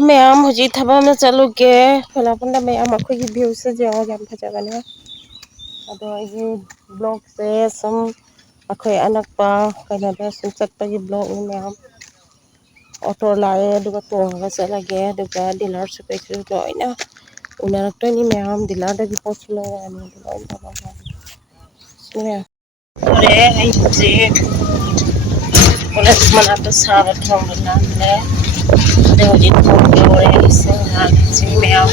Ma'am हजी थबा में चलुगे फलापन ma'am अखोगी view से जो याम फजबने अदो ये ब्लॉग से सम अखोय अनकपा कनदा सम चटपगी ब्लॉग में मैम ऑटो लाए दुगा तोंगा चलगे दुगा डीलर से पे लोइना उनारक्तनी मैम डीलर दगी पोछलो आनी लोइन तबा सुने अरे आई जे पुलिस मना तो सारा ठोंग लाले de hoje eu esse meu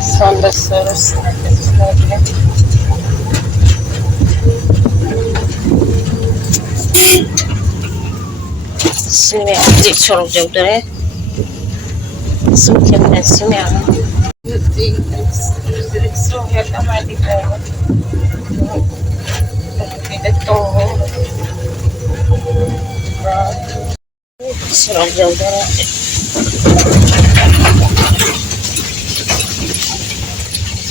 são das soros esse meu de choro de outra esse meu esse meu direção é também de como de todo choro de outra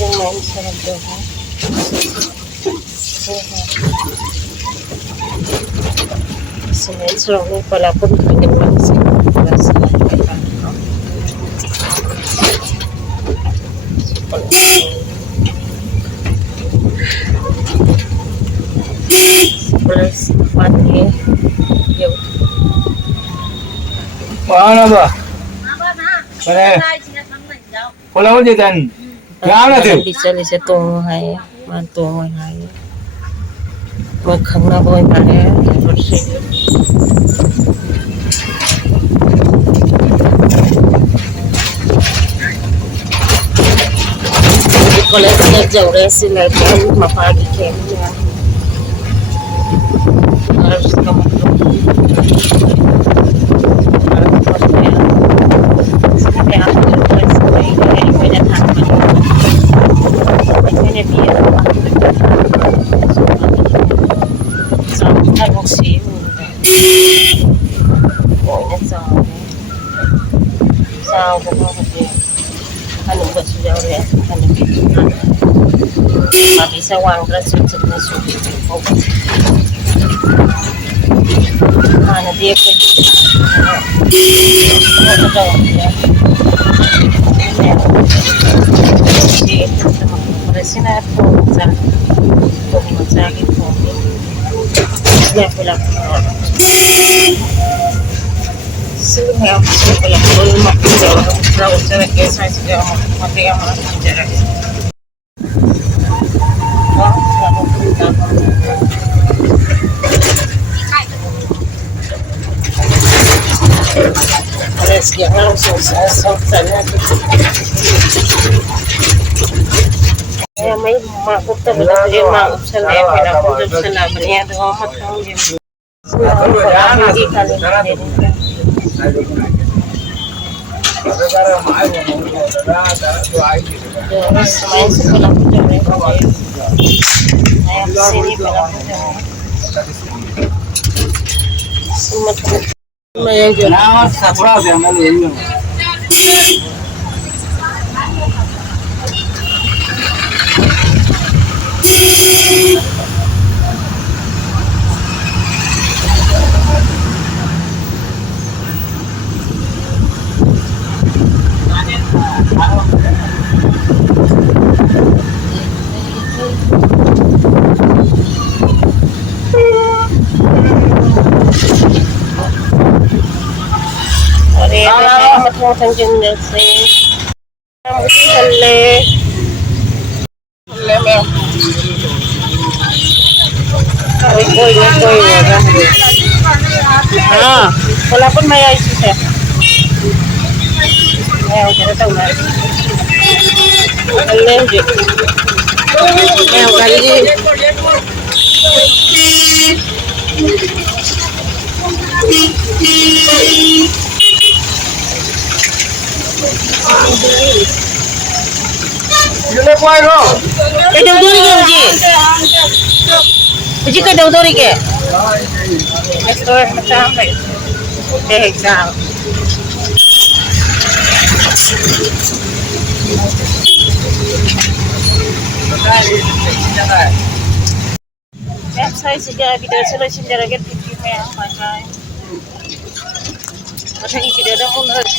Jangan serap doa. Semen serap ni walaupun kadang masih berasa plus pandai yo. Mana ba? Mana? Kalau je kan. Yang tu. Bisa tunggu hai, tunggu hai. Kau khangna boy mana? Terus. Kalau saya jauh resi lagi, mapa di kemana? Harus kamu sao cũng không được anh cũng vẫn suy yếu đấy anh cũng bị mà bị sao hoàng ra sụt sụt nó sụt không mà nó đi cái nó có đâu thì parece na ponta como já que foi né pela sim é pela uma coisa para outra que sai de uma matéria mais interessante parece que agora são mấy mà cũng tập là gì mà cũng sẽ làm phải là cũng sẽ làm bên em đó mất không gì mà đi cả lên đây rồi máy sẽ phải làm cái này này em xin đi phải làm cái này mà em chưa nào sao bao giờ mà lên matang-matang dyan yengsi. Hale. Hale mo. Koy. Wala pun may ayos siya. Ayaw, kita tahu na. Hale, hindi. Ayaw, gali. Yule po ay ro. Kay dawdori ke uji kay dawdori ke esto es macam exam saya sudah video solution jaraget video में हमारा अच्छा ये video dah pun harus